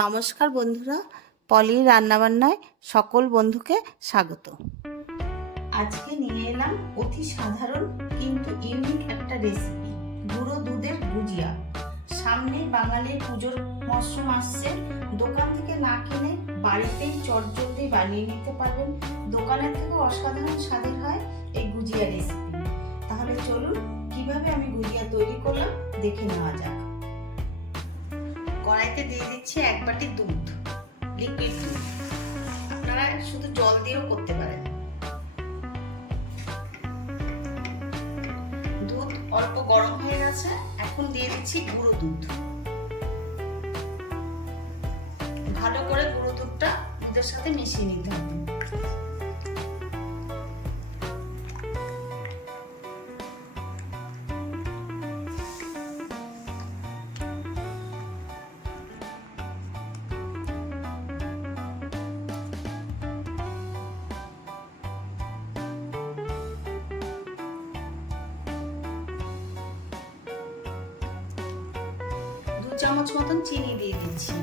নমস্কার বন্ধুরা, পলির রান্নাবান্নায় সকল বন্ধুকে স্বাগত। আজকে নিয়ে এলাম অতি সাধারণ কিন্তু ইউনিক একটা রেসিপি, গুঁড়ো দুধের গুজিয়া। সামনে বাঙালির পুজোর মরশুম আসছে, দোকান থেকে না কিনে বাড়িতেই চটজলদি বানিয়ে নিতে পারবেন। দোকানের থেকেও অসাধারণ স্বাদের হয় এই গুজিয়া রেসিপি। তাহলে চলুন কিভাবে আমি গুজিয়া তৈরি করলাম দেখে নেওয়া যাক। কড়াইতে দিয়ে দিচ্ছি 1 বাটি দুধ, লিকুইড দুধ। আপনারা শুধু জল দিয়েও করতে পারেন। দুধ অল্প গরম হয়ে গেছে, এখন দিয়ে দিচ্ছি গুঁড়ো দুধ। ভালো করে গুঁড়ো দুধটা দুধের সাথে মিশিয়ে নিতে হবে। চামচ মতন চিনি দিয়ে দিচ্ছি।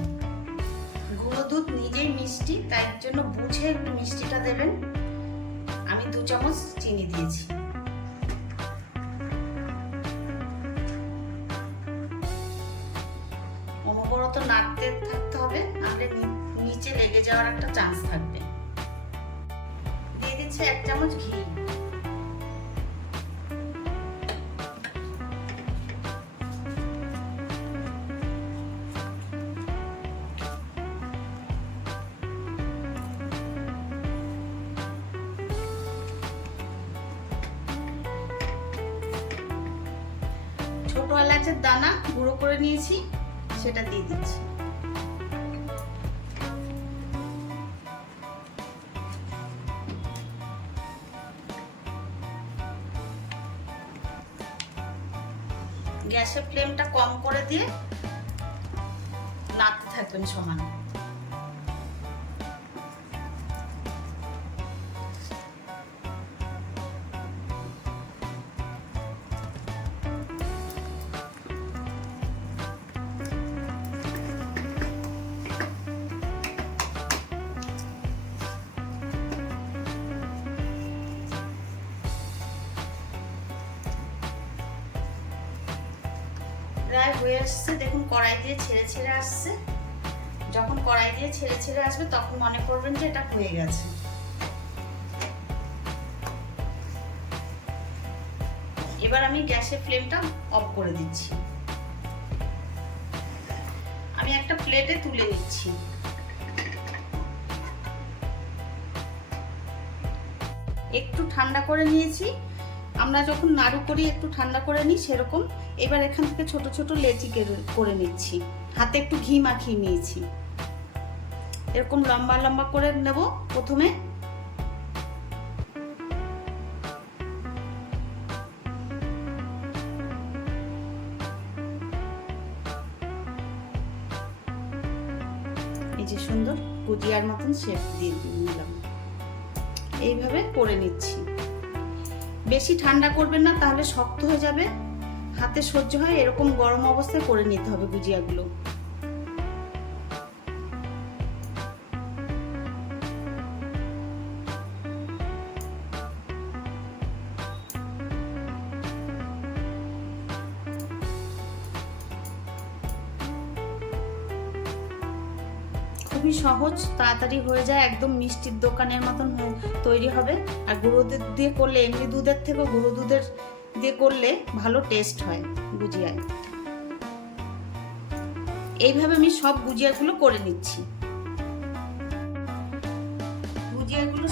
গুঁড়ো দুধ নিজেই মিষ্টি, তাই জন্য বুঝে একটু মিষ্টিটা দেবেন। আমি 2 চামচ চিনি দিয়েছি। অনবরত নাড়তে থাকতে হবে, নাহলে নিচে লেগে যাওয়ার একটা চান্স থাকবে। দিয়ে দিচ্ছি 1 চামচ ঘি। ছোট এলাচের দানা গুঁড়ো করে নিয়েছি, সেটা দিয়ে দিচ্ছি। গ্যাসের ফ্লেমটা কম করে দিয়ে নাড়তে থাকবেন সমান। প্রায় হয়ে আসছে, দেখুন কড়াই দিয়ে ছেড়ে ছেড়ে আসছে। যখন কড়াই দিয়ে ছেড়ে ছেড়ে আসবে তখন মনে করবেন যে এটা হয়ে গেছে। এবার আমি গ্যাসের ফ্লেমটা অফ করে দিচ্ছি। আমি একটা প্লেটে তুলে নিচ্ছি। একটু ঠান্ডা করে নিয়েছি, আমরা যখন নাড়ু করি একটু ঠান্ডা করে নিই সেরকম। এবার এখান থেকে ছোট ছোট লেচি করে নিচ্ছি। হাতে একটু ঘি মাখিয়ে নিয়েছি। এরকম লম্বা লম্বা করে নেব প্রথমে। এই যে সুন্দর গুজিয়ার মতন শেপ দিয়ে নিলাম। এইভাবে করে নিচ্ছি। বেশি ঠান্ডা করবেন না, তাহলে শক্ত হয়ে যাবে, হাতে সহ্য হয় এরকম গরম অবস্থায় করে নিতে হবে গুজিয়াগুলো। খুবই সহজ, তাড়াতাড়ি হয়ে যায়, একদম মিষ্টির দোকানের মতন তৈরি হবে। আর গুঁড়ো দুধ দিয়ে করলে, এমনি দুধের থেকেও গুঁড়ো দুধের দিয়ে করলে ভালো টেস্ট হয় গুজিয়ায়। এইভাবে আমি সব গুজিয়াগুলো করে নিচ্ছি। গুজিয়াগুলো